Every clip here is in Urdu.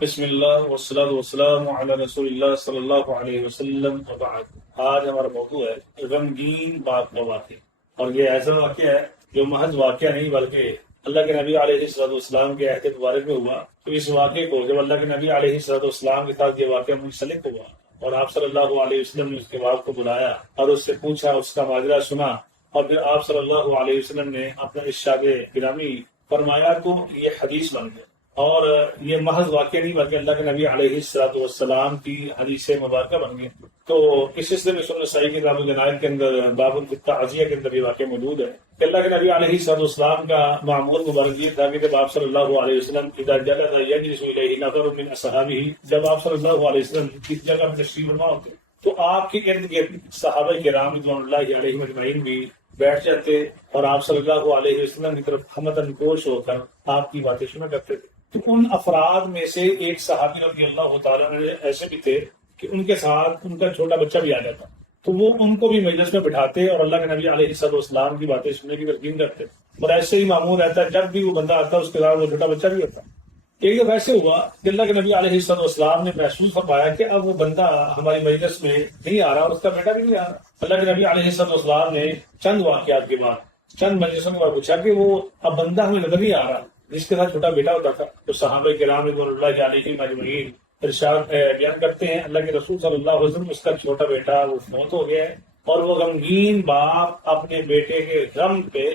بسم اللہ والصلاة والسلام علی رسول اللہ صلی اللہ علیہ وسلم وبعد۔ آج ہمارا موضوع ہے غمگین باپ کا واقعہ، اور یہ ایسا واقعہ ہے جو محض واقعہ نہیں بلکہ اللہ کے نبی علیہ الصلوۃ والسلام کے عہد مبارک میں ہوا۔ تو اس واقعے کو جب اللہ کے نبی علیہ الصلوۃ والسلام کے ساتھ یہ واقعہ منسلک ہوا اور آپ صلی اللہ علیہ وسلم نے اس کے باپ کو بلایا اور اس سے پوچھا، اس کا ماجرا سنا، اور پھر آپ صلی اللہ علیہ وسلم نے اپنا ارشاد گرامی فرمایا تو یہ حدیث بن گئی۔ اور یہ محض واقعہ نہیں بلکہ اللہ کے نبی علیہ الصلوۃ والسلام کی حدیث مبارکہ بن گئی۔ تو اس سلسلے میں سنن نسائی کی کتاب الجنائز کے اندر باب التعزیہ کے اندر یہ واقعہ موجود ہے کہ اللہ کے نبی علیہ الصلوۃ والسلام کا معمول مبارک یہ تھا کہ جب آپ صلی اللہ علیہ وسلم اذا جلس یجلس الیہ نفر من اصحابہ، جب آپ صلی اللہ علیہ وسلم کس جگہ میں تشریف فرما ہوتے تو آپ کے ارد گرد صحابہ کرام رضوان اللہ علیہم اجمعین بھی بیٹھ جاتے اور آپ صلی اللہ علیہ وسلم کی طرف ہمدن گوش ہو کر آپ کی باتیں سنا کرتے تھے۔ تو ان افراد میں سے ایک صحابی رضی اللہ تعالیٰ عنہ ایسے بھی تھے کہ ان کے ساتھ ان کا چھوٹا بچہ بھی آ جاتا، تو وہ ان کو بھی مجلس میں بٹھاتے اور اللہ کے نبی علیہ الصلوۃ والسلام کی باتیں سننے کی تلقین کرتے۔ اور ایسے ہی معمول رہتا ہے جب بھی وہ بندہ آتا اس کے ساتھ وہ چھوٹا بچہ بھی ہوتا۔ ایک دفعہ ایسے ہوا کہ اللہ کے نبی علیہ الصلوۃ والسلام نے محسوس فرمایا کہ اب وہ بندہ ہماری مجلس میں نہیں آ رہا اور اس کا بیٹا بھی نہیں آ رہا۔ اللہ کے نبی علیہ الصلوۃ والسلام نے چند واقعات کے بعد چند مجلسوں کے بعد پوچھا کہ وہ اب بندہ ہمیں نظر نہیں آ رہا جس کے ساتھ چھوٹا بیٹا ہوتا تھا۔ تو صحابہ کرام رضوان اللہ علیہم اجمعین ارشاد بیان کرتے ہیں اللہ کے رسول صلی اللہ علیہ وسلم اس کا چھوٹا بیٹا وہ موت ہو گیا ہے، اور وہ غمگین باپ اپنے بیٹے کے غم پہ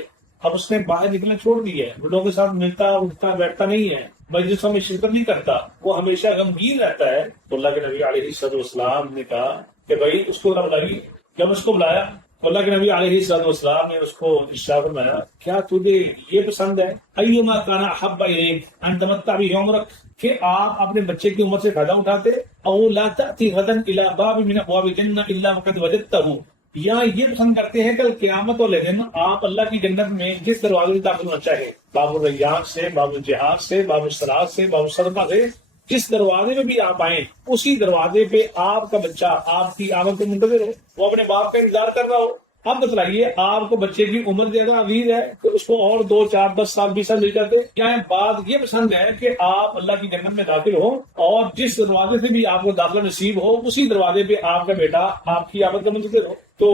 اب اس نے باہر نکلنا چھوڑ دیا ہے، وہ لوگوں کے ساتھ ملتا اٹھتا بیٹھتا نہیں ہے، مجلسوں میں شرکت نہیں کرتا، وہ ہمیشہ غمگین رہتا ہے۔ تو اللہ کے نبی علیہ الصلوۃ والسلام نے کہا کہ بھائی اس کو بلائیے۔ جب اس کو بلایا تو اللہ کے نبی علیہ الصلوۃ والسلام نے اس کو ارشاد فرمایا کیا تجھے یہ پسند ہے ایما کان احب الیک ان تمتع به عمرک، کہ آپ اپنے بچے کی عمر سے فائدہ اٹھاتے، او لا تأتی غدا الى باب من ابواب الجنہ الا وقد وجدته، یا یہ پسند کرتے ہیں کل قیامت والے دن آپ اللہ کی جنت میں جس دروازے سے داخل ہونا چاہے، باب الریان سے، باب الجہاد سے، باب الصلاۃ سے، باب الصدقہ سے، جس دروازے میں بھی آپ آئیں اسی دروازے پہ آپ کا بچہ آپ کی آمد کو منتظر ہو، وہ اپنے باپ کا انتظار کر رہا ہو۔ اب بتلائیے آپ کو بچے کی عمر زیادہ عزیز ہے کہ اس کو اور 2 4 10 سال 20 سال مل جاتے، یا بات یہ پسند ہے کہ آپ اللہ کی جنت میں داخل ہو اور جس دروازے سے بھی آپ کو داخلہ نصیب ہو اسی دروازے پہ آپ کا بیٹا آپ کی آمد کا منتظر ہو، تو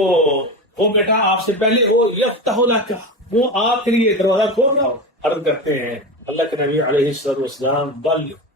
وہ بیٹا آپ سے پہلے ہو یفتح لک، وہ آپ کے لیے دروازہ کھول رہا ہو۔ عرض کرتے ہیں اللہ کے نبی علیہ الصلوۃ والسلام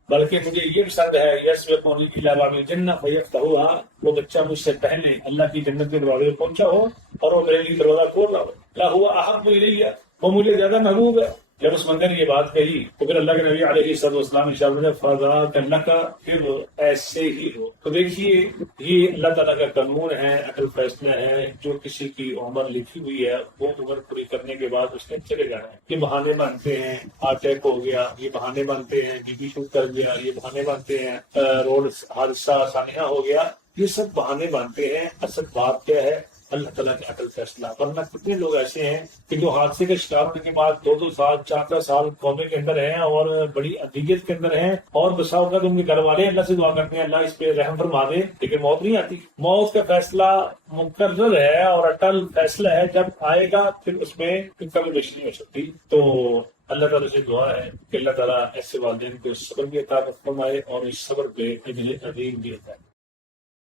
بلکہ مجھے یہ پسند ہے یسبقونی الی باب الجنہ فیفتحوها، وہ بچہ مجھ سے پہلے اللہ کی جنت کے دروازے پہ پہنچا ہو اور وہ میرے لیے دروازہ کھول رہا ہو، لہو احب الیہ، وہ مجھے زیادہ محبوب ہے۔ جب اس بندے نے یہ بات کہی تو پھر اللہ کے نبی علیہ الصلوۃ والسلام نے ارشاد فرمایا فذاک پھر ایسے ہی ہو۔ تو دیکھیے یہ اللہ تعالیٰ کا قانون ہے، عقل فیصلہ ہے، جو کسی کی عمر لکھی ہوئی ہے وہ عمر پوری کرنے کے بعد اس نے چلے جانا ہے۔ یہ بہانے بنتے ہیں اٹیک ہو گیا، یہ بہانے بنتے ہیں بی پی شوٹ کر گیا، یہ بہانے بنتے ہیں روڈ حادثہ سانحہ ہو گیا، یہ سب بہانے بنتے ہیں۔ اصل بات کیا ہے اللہ تعالیٰ کے عقل فیصلہ۔ ورنہ کتنے لوگ ایسے ہیں کہ جو حادثے کے شکار ہونے کے بعد 2 سال 4 سال کومے کے اندر ہیں اور بڑی اذیت کے اندر ہیں، اور بسا اوقات ان کے گھر والے اللہ سے دعا کرتے ہیں اللہ اس پہ رحم فرما دے، لیکن موت نہیں آتی۔ موت کا فیصلہ مقرر ہے اور اٹل فیصلہ ہے، جب آئے گا پھر اس میں کبھی بیش نہیں ہو سکتی۔ تو اللہ تعالیٰ سے دعا ہے کہ اللہ تعالیٰ ایسے والدین کو صبر بھی عطا فرمائے اور اس صبر پہ اجر عظیم بھی عطا